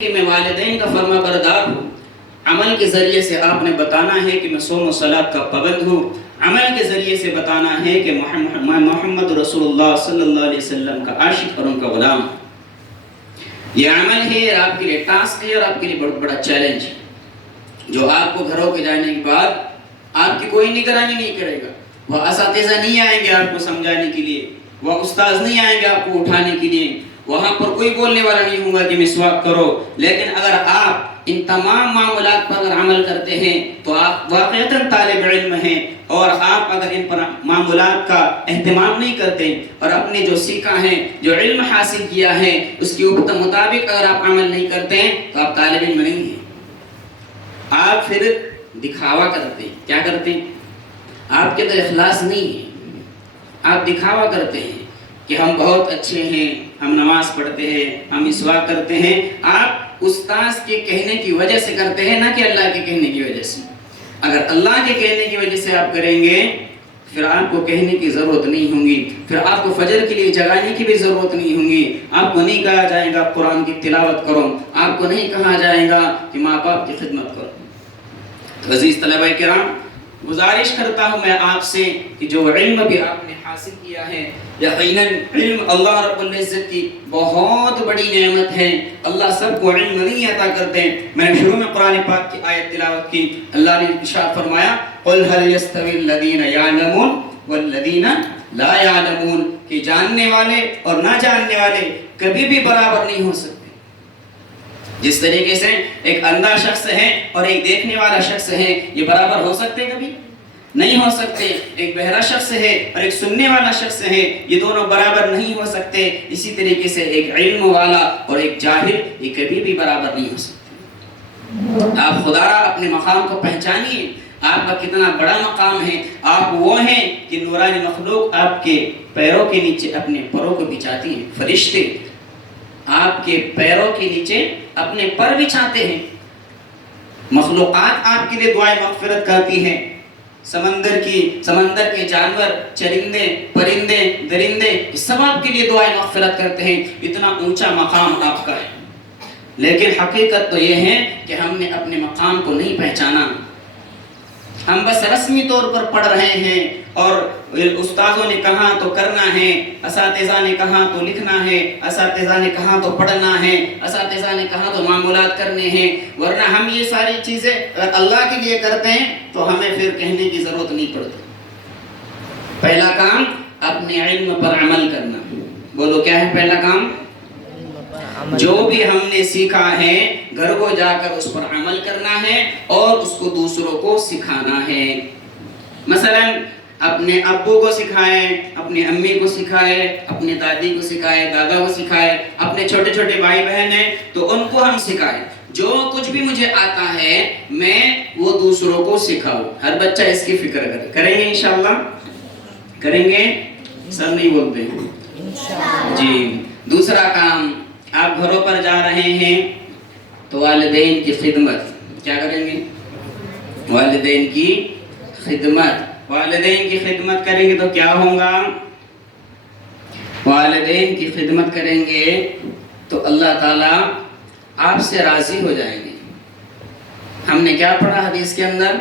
کہ میں والدین کا فرما بردار ہوں، عمل کے ذریعے سے آپ نے بتانا ہے کہ میں صوم و صلاۃ کا پابند ہوں، عمل کے ذریعے سے بتانا ہے کہ میں محمد رسول اللہ صلی اللہ علیہ وسلم کا عاشق اور ان کا غلام ہوں۔ یہ عمل ہے اور آپ کے لیے ٹاسک ہے اور آپ کے لیے بہت بڑا چیلنج ہے، جو آپ کو گھروں کے جانے کے بعد آپ کی کوئی نگرانی نہیں کرے گا۔ وہ اساتذہ نہیں آئیں گے آپ کو سمجھانے کے لیے، وہ استاذ نہیں آئیں گے آپ کو اٹھانے کے لیے، وہاں پر کوئی بولنے والا نہیں ہوگا کہ مسواک کرو۔ لیکن اگر آپ ان تمام معاملات پر اگر عمل کرتے ہیں تو آپ واقعتاً طالب علم ہیں، اور آپ اگر ان پر معاملات کا اہتمام نہیں کرتے اور اپنے جو سیکھا ہے، جو علم حاصل کیا ہے، اس کے مطابق اگر آپ عمل نہیں کرتے ہیں تو آپ طالب علم نہیں ہیں۔ آپ پھر دکھاوا کرتے ہیں۔ کیا کرتے ہیں؟ آپ کے اندر اخلاص نہیں ہے، آپ دکھاوا کرتے ہیں کہ ہم بہت اچھے ہیں، ہم نماز پڑھتے ہیں، ہم مسواک کرتے ہیں۔ آپ استاذ کے کہنے کی وجہ سے کرتے ہیں، نہ کہ اللہ کے کہنے کی وجہ سے۔ اگر اللہ کے کہنے کی وجہ سے آپ کریں گے پھر آپ کو کہنے کی ضرورت نہیں ہوگی، پھر آپ کو فجر کے لیے جگانے کی بھی ضرورت نہیں ہوگی۔ آپ کو نہیں کہا جائے گا قرآن کی تلاوت کرو، آپ کو نہیں کہا جائے گا کہ ماں باپ کی خدمت کرو۔ تو عزیز طلبہ کرام، گزارش کرتا ہوں میں آپ سے کہ جو علم بھی آپ نے حاصل کیا ہے، یقیناً علم اللہ رب العزت کی بہت بڑی نعمت ہے۔ اللہ سب کو علم نہیں عطا کرتے۔ میں نے شروع میں قرآن پاک کی آیت تلاوت کی، اللہ نے ارشاد فرمایا قُلْ هَلْ يَسْتَوِي الَّذِينَ يَعْلَمُونَ وَالَّذِينَ لَا يَعْلَمُونَ، کہ جاننے والے اور نہ جاننے والے کبھی بھی برابر نہیں ہو سکتے۔ جس طریقے سے ایک اندھا شخص ہے اور ایک دیکھنے والا شخص ہے، یہ برابر ہو سکتے کبھی نہیں ہو سکتے۔ ایک بہرا شخص ہے اور ایک سننے والا شخص ہے، یہ دونوں برابر نہیں ہو سکتے۔ اسی طریقے سے ایک علم والا اور ایک جاہل، یہ کبھی بھی برابر نہیں ہو سکتے۔ آپ خدا را اپنے مقام کو پہچانیے، آپ کا کتنا بڑا مقام ہے۔ آپ وہ ہیں کہ نورانی مخلوق آپ کے پیروں کے نیچے اپنے پروں کو بچھاتی ہیں۔ فرشتے آپ کے پیروں کے نیچے اپنے پر بچھاتے ہیں۔ مخلوقات آپ کے لیے دعائیں مغفرت کرتی ہیں۔ سمندر کے جانور، چرندے، پرندے، درندے، سب آپ کے لیے دعائیں مغفرت کرتے ہیں۔ اتنا اونچا مقام آپ کا ہے، لیکن حقیقت تو یہ ہے کہ ہم نے اپنے مقام کو نہیں پہچانا۔ ہم بس رسمی طور پر پڑھ رہے ہیں، اور استاذوں نے کہا تو کرنا ہے، اساتذہ نے کہا تو لکھنا ہے، اساتذہ نے کہا تو پڑھنا ہے، اساتذہ نے کہا تو معمولات کرنے ہیں۔ ورنہ ہم یہ ساری چیزیں اگر اللہ کے لیے کرتے ہیں تو ہمیں پھر کہنے کی ضرورت نہیں پڑتی۔ پہلا کام اپنے علم پر عمل کرنا۔ بولو کیا ہے پہلا کام؟ جو بھی ہم نے سیکھا ہے گھر کو جا کر اس پر عمل کرنا ہے اور اس کو دوسروں کو سکھانا ہے۔ مثلا اپنے ابو کو سکھائے، اپنے امی کو سکھائے، اپنے دادی کو سکھائے، دادا کو سکھائے، اپنے چھوٹے چھوٹے بھائی بہن ہیں تو ان کو ہم سکھائیں۔ جو کچھ بھی مجھے آتا ہے میں وہ دوسروں کو سکھاؤں۔ ہر بچہ اس کی فکر کرے۔ کریں گے انشاءاللہ؟ کریں گے؟ سب نہیں بولتے جی۔ دوسرا کام، آپ گھروں پر جا رہے ہیں تو والدین کی خدمت۔ کیا کریں گے؟ والدین کی خدمت۔ والدین کی خدمت کریں گے تو کیا ہوگا؟ والدین کی خدمت کریں گے تو اللہ تعالیٰ آپ سے راضی ہو جائیں گے۔ ہم نے کیا پڑھا حدیث کے اندر؟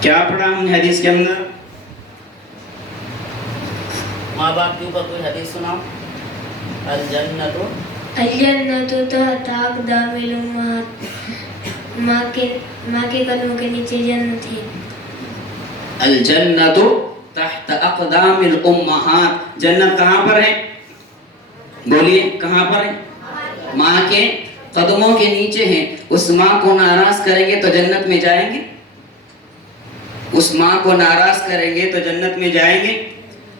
کیا پڑھا ہم نے حدیث کے اندر؟ ماں باپ کے اوپر کوئی حدیث سنا؟ الجنت تحت اقدام الامہات، ماں کے قدموں کے نیچے جنت ہے۔ الجنت تحت اقدام الامہات، جنت کہاں پر ہے؟ بولیے کہاں پر ہے؟ ماں کے قدموں کے نیچے ہیں۔ اس ماں کو ناراض کریں گے تو جنت میں جائیں گے؟ اس ماں کو ناراض کریں گے تو جنت میں جائیں گے؟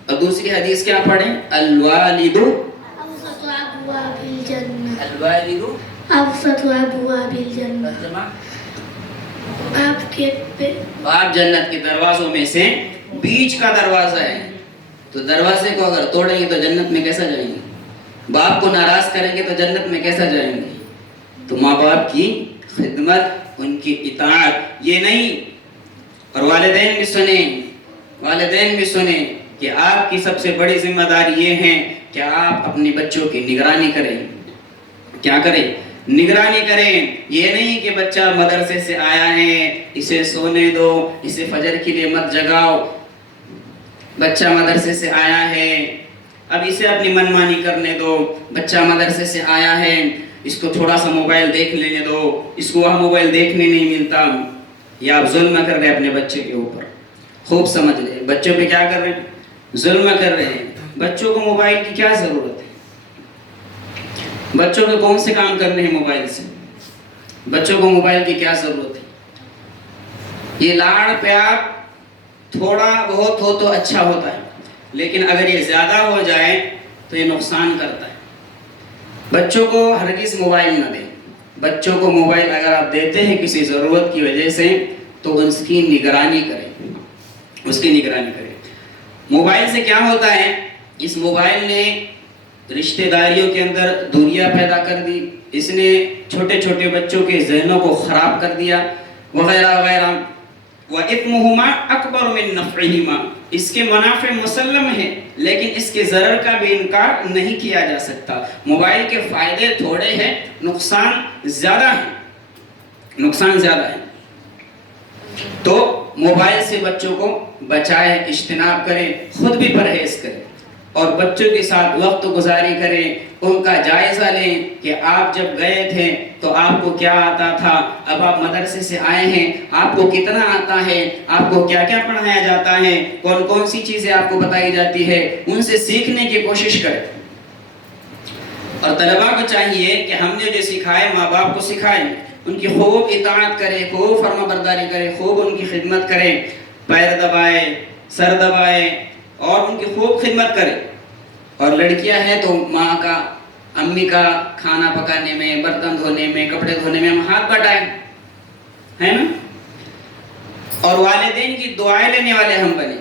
اور دوسری حدیث کیا پڑھیں؟ الوالد اوسط ابواب الجنہ، الوالد اوسط ابواب الجنہ، آپ جنت کے دروازوں میں سے بیچ کا دروازہ ہے، تو دروازے کو اگر توڑیں گے تو جنت میں کیسا جائیں گے؟ باپ کو ناراض کریں گے تو جنت میں کیسا جائیں گے؟ تو ماں باپ کی خدمت، ان کی اطاعت، یہ نہیں۔ اور والدین بھی سنیں، والدین بھی سنیں کہ آپ کی سب سے بڑی ذمہ داری یہ ہے کہ آپ اپنے بچوں کی نگرانی کریں۔ کیا کریں؟ نگرانی کریں. یہ نہیں کہ بچہ مدرسے سے آیا ہے اسے سونے دو، اسے فجر کے لیے مت جگاؤ. بچہ مدرسے سے آیا ہے اب اسے اپنی منمانی کرنے دو. بچہ مدرسے سے آیا ہے اس کو تھوڑا سا موبائل دیکھ لینے دو، اس کو وہاں موبائل دیکھنے نہیں ملتا. یا آپ ظلم کر رہے ہیں اپنے بچے کے اوپر. خوب سمجھ لیں بچوں پہ کیا کر رہے ہیں؟ ظلم کر رہے ہیں. بچوں کو موبائل کی کیا ضرورت ہے؟ بچوں کو کون سے کام کرنے ہیں موبائل سے؟ بچوں کو موبائل کی کیا ضرورت ہے؟ یہ لاڑ پیار تھوڑا بہت ہو تو اچھا ہوتا ہے، لیکن اگر یہ زیادہ ہو جائے تو یہ نقصان کرتا ہے. بچوں کو ہرگز موبائل نہ دیں. بچوں کو موبائل اگر آپ دیتے ہیں کسی ضرورت کی وجہ سے تو اس کی نگرانی کریں، اس کی نگرانی کریں. موبائل سے کیا ہوتا ہے؟ اس موبائل نے رشتہ داریوں کے اندر دوریاں پیدا کر دی، اس نے چھوٹے چھوٹے بچوں کے ذہنوں کو خراب کر دیا وغیرہ وغیرہ. وَإِثْمُهُمَا أَكْبَرُ مِن نَفْعِهِمَا. اس کے منافع مسلم ہیں لیکن اس کے ضرر کا بھی انکار نہیں کیا جا سکتا. موبائل کے فائدے تھوڑے ہیں، نقصان زیادہ ہیں، نقصان زیادہ ہے. تو موبائل سے بچوں کو بچائیں، اجتناب کریں، خود بھی پرہیز کریں اور بچوں کے ساتھ وقت گزاری کریں. ان کا جائزہ لیں کہ آپ جب گئے تھے تو آپ کو کیا آتا تھا، اب آپ مدرسے سے آئے ہیں آپ کو کتنا آتا ہے، آپ کو کیا کیا پڑھایا جاتا ہے، کون کون سی چیزیں آپ کو بتائی جاتی ہے. ان سے سیکھنے کی کوشش کریں. اور طلباء کو چاہیے کہ ہم نے جو سکھائے ماں باپ کو سکھائیں، ان کی خوب اطاعت کریں، خوب فرما برداری کریں، خوب ان کی خدمت کریں، پیر دبائے، سر دبائے اور ان کی خوب خدمت کریں. اور لڑکیاں ہیں تو ماں کا، امی کا کھانا پکانے میں، برتن دھونے میں، کپڑے دھونے میں ہم ہاتھ بٹائیں، ہے نا. اور والدین کی دعائیں لینے والے ہم بنیں.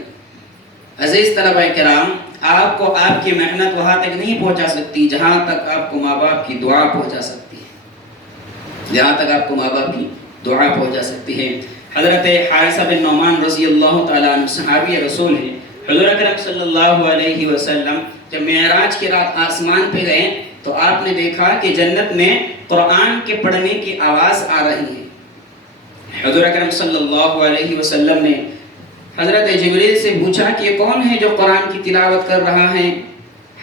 عزیز طلباء کرام، آپ کو آپ کی محنت وہاں تک نہیں پہنچا سکتی جہاں تک آپ کو ماں باپ کی دعا پہنچا سکتی ہے، جہاں تک آپ کو ماں باپ کی دعا پہنچا سکتی ہے. حضرت حارثہ بن نعمان رضی اللہ تعالیٰ عنہ صحابی رسول ہیں. حضور اکرم صلی اللہ علیہ وسلم جب معراج کی رات آسمان پہ گئے تو آپ نے دیکھا کہ جنت میں قرآن کے پڑھنے کی آواز آ رہی ہے. حضور اکرم صلی اللہ علیہ وسلم نے حضرت جبریل سے پوچھا کہ یہ کون ہے جو قرآن کی تلاوت کر رہا ہے؟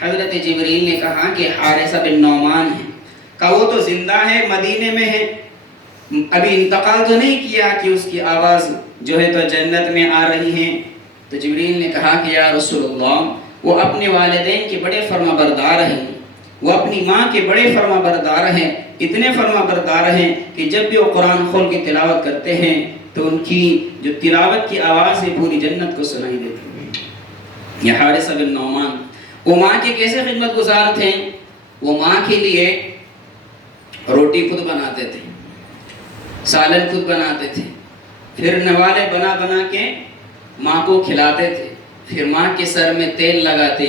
حضرت جبریل نے کہا کہ حارثہ بن نعمان ہے. کہا وہ تو زندہ ہے، مدینے میں ہے، ابھی انتقال تو نہیں کیا کہ اس کی آواز جو ہے تو جنت میں آ رہی ہے. تو جبریل نے کہا کہ یا رسول اللہ وہ اپنے والدین کے بڑے فرما بردار ہیں، وہ اپنی ماں کے بڑے فرما بردار ہیں، اتنے فرما بردار ہیں کہ جب بھی وہ قرآن کھول کے تلاوت کرتے ہیں تو ان کی جو تلاوت کی آواز ہے پوری جنت کو سنائی دیتی ہے. یہ حارثہ بن نعمان وہ ماں کے کیسے خدمت گزار تھے؟ وہ ماں کے لیے روٹی خود بناتے تھے، سالن خود بناتے تھے، پھر نوالے بنا بنا کے ماں کو کھلاتے تھے، پھر ماں کے سر میں تیل لگاتے،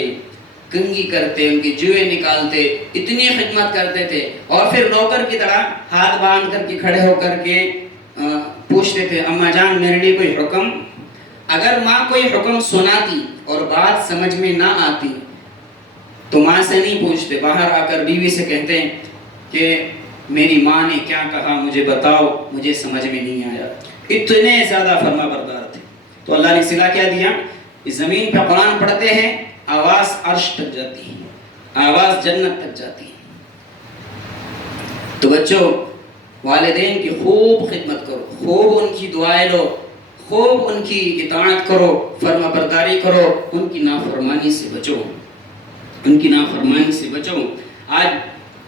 کنگھی کرتے، ان کی جوئیں نکالتے، اتنی خدمت کرتے تھے. اور پھر نوکر کی طرح ہاتھ باندھ کر کے کھڑے ہو کر کے پوچھتے تھے اماں جان میرے لیے کوئی حکم. اگر ماں کوئی حکم سناتی اور بات سمجھ میں نہ آتی تو ماں سے نہیں پوچھتے، باہر آ کر بیوی سے کہتے کہ میری ماں نے کیا کہا مجھے بتاؤ، مجھے سمجھ میں نہیں آیا. اتنے زیادہ فرما بردار تھے. تو اللہ نے صلہ کیا دیا؟ اس زمین پہ قرآن پڑھتے ہیں، آواز عرش تک جاتی ہے، آواز جنت تک جاتی ہے. تو بچوں والدین کی خوب خدمت کرو، خوب ان کی دعائیں لو، خوب ان کی اطاعت کرو، فرما برداری کرو، ان کی نافرمانی سے بچو، ان کی نافرمانی سے بچو. آج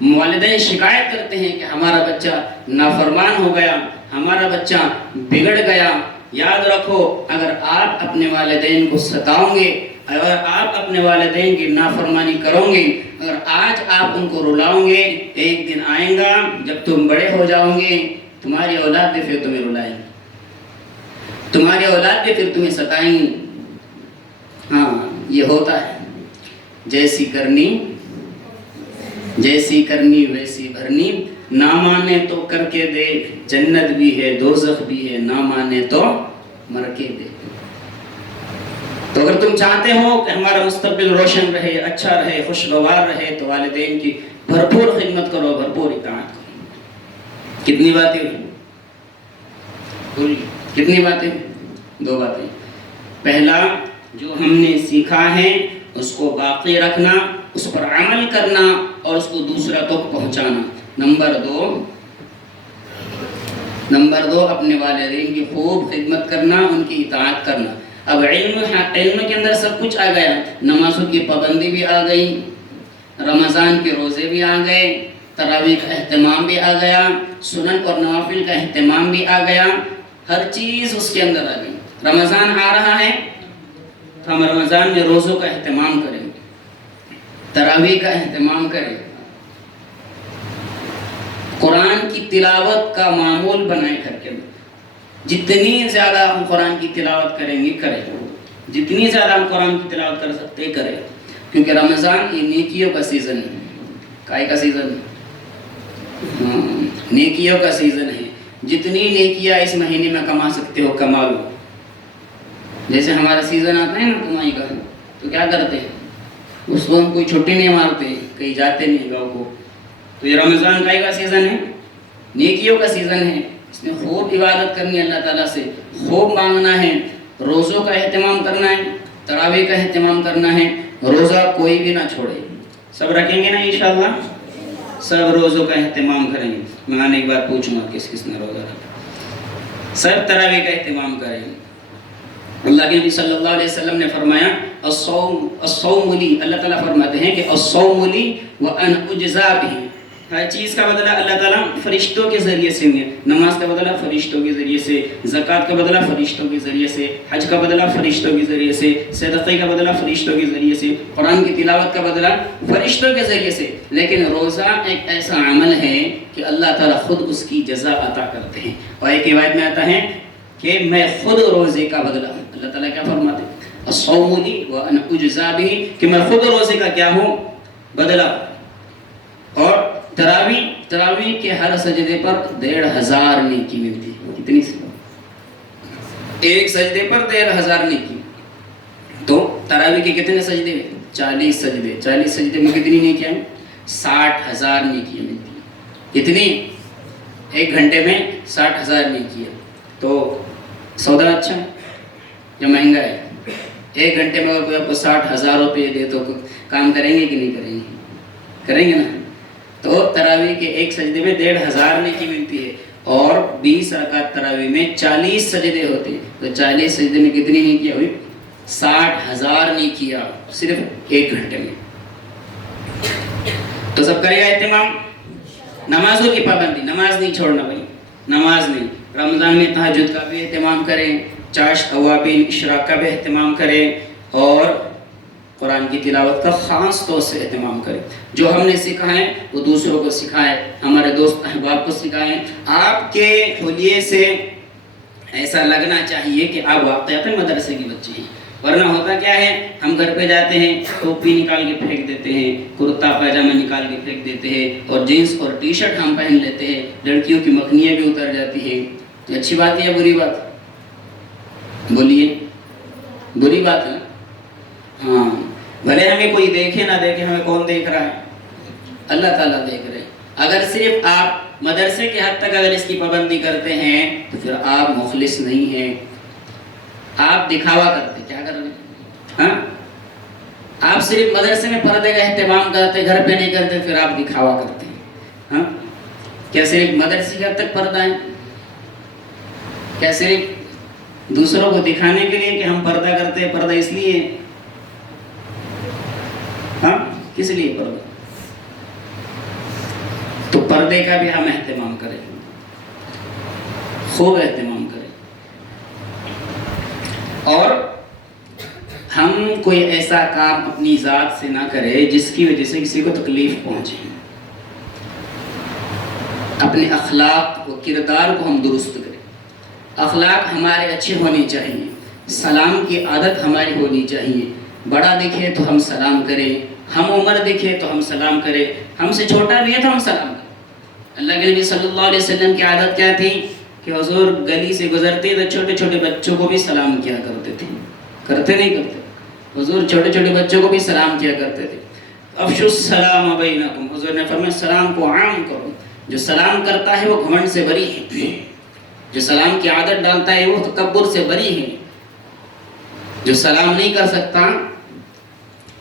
والدین شکایت کرتے ہیں کہ ہمارا بچہ نافرمان ہو گیا، ہمارا بچہ بگڑ گیا. یاد رکھو اگر آپ اپنے والدین کو ستاؤ گے، اگر آپ اپنے والدین کی نافرمانی کرو گے، اگر آج آپ ان کو رلاؤ گے، ایک دن آئیں گا جب تم بڑے ہو جاؤ گے تمہاری اولاد بھی پھر تمہیں رلائیں گی، تمہاری اولاد بھی پھر تمہیں ستائیں گی. ہاں یہ ہوتا ہے. جیسی کرنی ویسی بھرنی، نہ مانے تو کر کے دے، جنت بھی ہے دوزخ بھی ہے، نہ مانے تو مر کے دے. تو اگر تم چاہتے ہو کہ ہمارا مستقبل روشن رہے، اچھا رہے، خوشگوار رہے تو والدین کی بھرپور خدمت کرو، بھرپور اطاعت کرو۔ کتنی باتیں ہوئی؟ کتنی باتیں؟ 2 باتیں۔ پہلا، جو ہم نے سیکھا ہے اس کو باقی رکھنا، اس پر عمل کرنا اور اس کو دوسرا تک پہنچانا۔ نمبر دو اپنے والدین کی خوب خدمت کرنا، ان کی اطاعت کرنا۔ اب علم کے اندر سب کچھ آ گیا، نمازوں کی پابندی بھی آ گئی، رمضان کے روزے بھی آ گئے، تراویح کا اہتمام بھی آ گیا، سنن اور نوافل کا اہتمام بھی آ گیا، ہر چیز اس کے اندر آ گئی۔ رمضان آ رہا ہے تو ہم رمضان میں روزوں کا اہتمام کریں، تراویح کا اہتمام کریں، قرآن کی تلاوت کا معمول بنائیں گھر کے اندر۔ جتنی زیادہ ہم قرآن کی تلاوت کریں گے کریں، جتنی زیادہ ہم قرآن کی تلاوت کر سکتے ہیں کریں، کیونکہ رمضان یہ نیکیوں کا سیزن ہے۔ کائے کا سیزن؟ نیکیوں کا سیزن ہے۔ جتنی نیکیاں اس مہینے میں کما سکتے ہو کما لو۔ جیسے ہمارا سیزن آتا ہے نا کمائی کا، تو کیا کرتے ہیں اس کو ہم کوئی چھٹی نہیں مارتے، کہیں جاتے نہیں گاؤں کو۔ تو یہ رمضان کا سیزن ہے، نیکیوں کا سیزن ہے، اس میں خوب عبادت کرنی ہے، اللہ تعالیٰ سے خوب مانگنا ہے، روزوں کا اہتمام کرنا ہے، تراویح کا اہتمام کرنا ہے، روزہ کوئی بھی نہ چھوڑے۔ سب رکھیں گے نا انشاءاللہ؟ سب روزوں کا اہتمام کریں گے۔ میں آنے ایک بار پوچھوں گا کس کس نے روزہ رکھا۔ سب تراویح کا اہتمام کریں گے۔ اللہ کے نبی صلی اللہ علیہ وسلم نے فرمایا الصوم لی، اللہ تعالیٰ فرماتے ہیں کہ الصوم لی وَأَنَا أُجْزَىٰ بِهِ۔ ہر چیز کا بدلہ اللہ تعالیٰ فرشتوں کے ذریعے سے دیں۔ نماز کا بدلہ فرشتوں کے ذریعے سے، زکوٰۃ کا بدلہ فرشتوں کے ذریعے سے، حج کا بدلہ فرشتوں کے ذریعے سے، صدقے کا بدلہ فرشتوں کے ذریعے سے، قرآن کی تلاوت کا بدلہ فرشتوں کے ذریعے سے۔ لیکن روزہ ایک ایسا عمل ہے کہ اللہ تعالیٰ خود اس کی جزا عطا کرتے ہیں، اور ایک روایت میں آتا ہے کہ میں خود روزے کا بدلہ ہوں۔ اللہ تعالیٰ کیا فرماتے ہیں؟ الصوم لی وأنا أجزى به، کہ میں خود روزے کا کیا ہوں؟ بدلہ۔ اور تراویح کے ہر سجدے پر 1500 نیکی ملتی ہے۔ کتنی؟ ایک سجدے پر 1500 نیکی۔ تو تراویح کے کتنے سجدے ہیں؟ 40 سجدے۔ 40 سجدے میں کتنی نیکیاں ہیں؟ 60,000 نیکیاں ملتی ہیں۔ کتنی؟ ایک گھنٹے میں 60,000 نیکیاں۔ تو سودا اچھا ہے یا مہنگا ہے؟ ایک گھنٹے میں اگر کوئی آپ کو 60,000 روپے دے تو کام کریں گے کہ نہیں کریں گے؟ کریں گے نا۔ تو تراویح کے ایک سجدے میں 1500 نیکی ملتی ہے، اور 20 رکعت تراویح میں 40 سجدے ہوتے ہیں۔ تو 40 سجدے میں کتنی نیکیاں ہوئی؟ 60,000 نیکیاں صرف ایک گھنٹے میں۔ تو سب کرے گا اہتمام۔ نمازوں کی پابندی، نماز نہیں چھوڑنا بھائی، نماز نہیں۔ رمضان میں تہجد کا بھی اہتمام کریں، چاشت اوابین اشراق کا بھی اہتمام کریں، اور قرآن کی تلاوت کا خاص طور سے اہتمام کریں۔ جو ہم نے سکھا ہے وہ دوسروں کو سکھائیں، ہمارے دوست احباب کو سکھائیں۔ آپ کے حلیے سے ایسا لگنا چاہیے کہ آپ واقعات مدرسے کے بچے ہیں، ورنہ ہوتا کیا ہے، ہم گھر پہ جاتے ہیں ٹوپی نکال کے پھینک دیتے ہیں، کرتا پاجامہ نکال کے پھینک دیتے ہیں، اور جینس اور ٹی شرٹ ہم پہن لیتے ہیں، لڑکیوں کی مکھنیاں بھی اتر جاتی ہیں۔ تو اچھی بات ہے یا بری بات؟ بولیے، بری بات ہے۔ ہاں، بھلے ہمیں کوئی دیکھے نہ دیکھے، ہمیں کون دیکھ رہا ہے؟ اللہ تعالیٰ دیکھ رہے ہیں۔ اگر صرف آپ مدرسے کے حد تک اگر اس کی پابندی کرتے ہیں تو پھر آپ مخلص نہیں ہیں، آپ دکھاوا کرتے۔ کیا کر رہے ہیں؟ ہاں، آپ صرف مدرسے میں پردے کا اہتمام کرتے، گھر پہ نہیں کرتے، پھر آپ دکھاوا کرتے ہیں۔ ہاں، کیا صرف مدرسے کے حد تک پردہ ہے؟ کیا صرف دوسروں کو دکھانے کے لیے کہ ہم پردہ کرتے ہیں؟ پردہ اس لیے، ہاں کس لیے پردہ؟ تو پردے کا بھی ہم اہتمام کریں، خوب اہتمام کریں، اور ہم کوئی ایسا کام اپنی ذات سے نہ کرے جس کی وجہ سے کسی کو تکلیف پہنچے۔ اپنے اخلاق و کردار کو ہم درست کریں۔ اخلاق ہمارے اچھے ہونے چاہیے، سلام کی عادت ہماری ہونی چاہیے۔ بڑا دکھے تو ہم سلام کریں، ہم عمر دکھے تو ہم سلام کریں، ہم سے چھوٹا بھی ہے تو ہم سلام کریں۔ اللہ کے نبی صلی اللہ علیہ وسلم کی عادت کیا تھی کہ حضور گلی سے گزرتے تو چھوٹے چھوٹے بچوں کو بھی سلام کیا کرتے تھے۔ کرتے نہیں کرتے؟ حضور چھوٹے چھوٹے بچوں کو بھی سلام کیا کرتے تھے۔ افشوا السلام بینکم، حضور نے فرمایا سلام کو عام کرو. جو سلام کرتا ہے وہ گھمنڈ سے بری ہے، جو سلام کی عادت ڈالتا ہے وہ تکبر سے بری ہے. جو سلام نہیں کر سکتا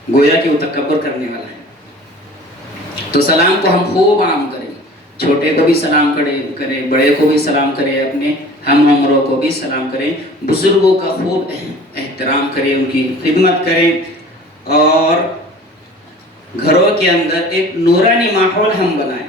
گویا کہ وہ تکبر کرنے والا ہے. تو سلام کو ہم خوب عام کریں، چھوٹے کو بھی سلام کریں، بڑے کو بھی سلام کریں، اپنے ہم عمروں کو بھی سلام کریں، بزرگوں کا خوب احترام کریں، ان کی خدمت کریں. اور گھروں کے اندر ایک نورانی ماحول ہم بنائیں.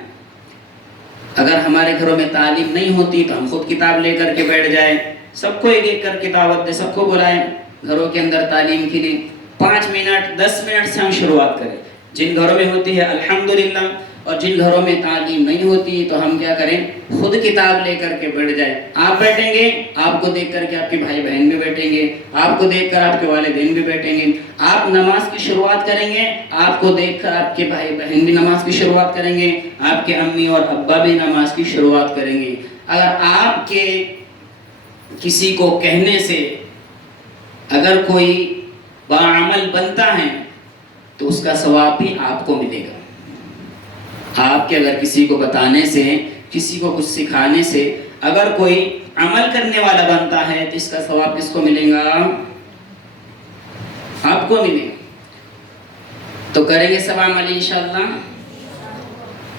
اگر ہمارے گھروں میں تعلیم نہیں ہوتی تو ہم خود کتاب لے کر کے بیٹھ جائیں، سب کو ایک ایک کر کے دعوت دیں، سب کو بلائیں گھروں کے اندر تعلیم کے لیے. 5 منٹ 10 منٹ سے ہم شروعات کریں. جن گھروں میں ہوتی ہے الحمدللہ، اور جن گھروں میں تعلیم نہیں ہوتی تو ہم کیا کریں، خود کتاب لے کر کے بیٹھ جائیں. آپ بیٹھیں گے، آپ کو دیکھ کر کے آپ کے بھائی بہن بھی بیٹھیں گے، آپ کو دیکھ کر آپ کے والدین بھی بیٹھیں گے. آپ نماز کی شروعات کریں گے، آپ کو دیکھ کر آپ کے بھائی بہن بھی نماز کی شروعات کریں گے، آپ کے امی اور ابا بھی نماز کی شروعات کریں گے. اگر آپ کے کسی کو کہنے سے اگر کوئی باعمل بنتا ہے تو اس کا ثواب بھی آپ کو ملے گا. آپ کے اگر کسی کو بتانے سے، کسی کو کچھ سکھانے سے اگر کوئی عمل کرنے والا بنتا ہے تو اس کا ثواب کس کو ملے گا؟ آپ کو ملے گا. تو کریں گے سب عمل انشاءاللہ.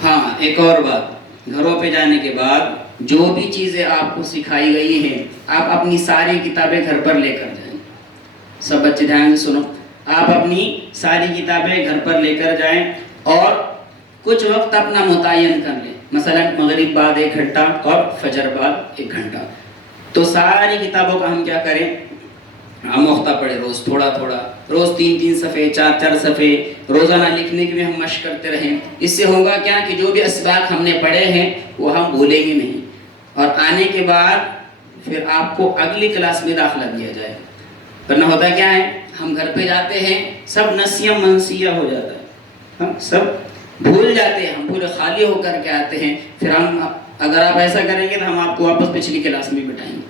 ہاں، ایک اور بات، گھروں پہ جانے کے بعد جو بھی چیزیں آپ کو سکھائی گئی ہیں آپ اپنی ساری کتابیں گھر پر لے کر جائیں. سب بچے دھیان سے سنو، آپ اپنی ساری کتابیں گھر پر لے کر جائیں اور کچھ وقت اپنا متعین کر لیں. مثلا مغرب بعد 1 گھنٹہ اور فجر بعد 1 گھنٹہ. تو ساری کتابوں کا ہم کیا کریں، ہم وقتہ پڑھیں، روز تھوڑا تھوڑا، روز 3 صفحے 4 صفحے روزانہ لکھنے کی بھی ہم مشق کرتے رہیں. اس سے ہوگا کیا کہ جو بھی اسباق ہم نے پڑھے ہیں وہ ہم بھولیں گے نہیں، اور آنے کے بعد پھر آپ کو اگلی کلاس میں داخلہ دیا جائے. ورنہ ہوتا کیا ہے، ہم گھر پہ جاتے ہیں سب نسیہ منسیہ ہو جاتا ہے، ہم سب بھول جاتے ہیں، ہم پورے خالی ہو کر کے آتے ہیں. پھر ہم، اگر آپ ایسا کریں گے تو ہم آپ کو واپس پچھلی کلاس میں بٹھائیں گے.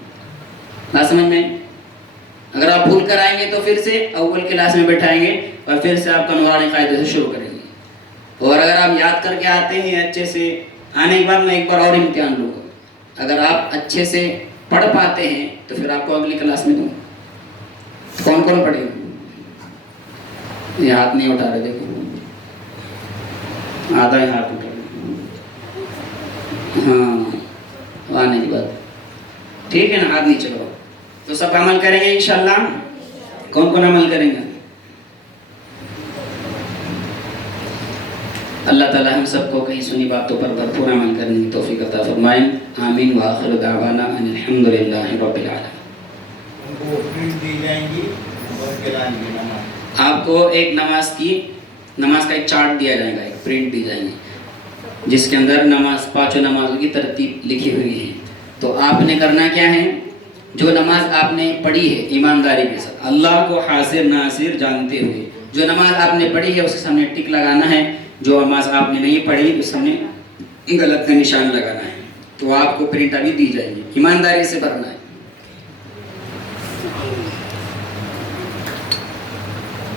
بات سمجھ میں؟ اگر آپ بھول کر آئیں گے تو پھر سے اول کلاس میں بٹھائیں گے اور پھر سے آپ کا نورانی قاعدے سے شروع کریں گے. اور اگر آپ یاد کر کے آتے ہیں اچھے سے، آنے کے بعد میں ایک بار اور امتحان لوں گا. اگر آپ اچھے سے پڑھ پاتے ہیں تو پھر آپ کو اگلی کلاس میں دوں گا. کون کون پڑھے گا؟ یہ ہاتھ نہیں اٹھا رہے، دیکھو آدھا ہی ہاتھ اٹھا رہے. ہاں، آنے کی بات ٹھیک ہے نا، آدمی چلو. تو سب عمل کریں گے انشاءاللہ. کون کون عمل کریں گے؟ اللہ تعالی ہم سب کو کہیں سنی باتوں پر بھرپور عمل کرنے کی توفیق عطا فرمائیں. آمین. وآخر دعوانا ان الحمدللہ رب العالمین. آپ کو ایک نماز کا ایک چارٹ دیا جائے گا، ایک پرنٹ دی جائیں گے جس کے اندر پانچوں نمازوں کی ترتیب لکھی ہوئی ہے. تو آپ نے کرنا کیا ہے، جو نماز آپ نے پڑھی ہے ایمانداری کے ساتھ، اللہ کو حاضر ناظر جانتے ہوئے جو نماز آپ نے پڑھی ہے اس کے سامنے ٹک لگانا ہے. جو نماز آپ نے نہیں پڑھی اس سامنے غلط کا نشان لگانا ہے. تو آپ کو پرنٹ ابھی دی جائے گی، ایمانداری سے بھرنا ہے.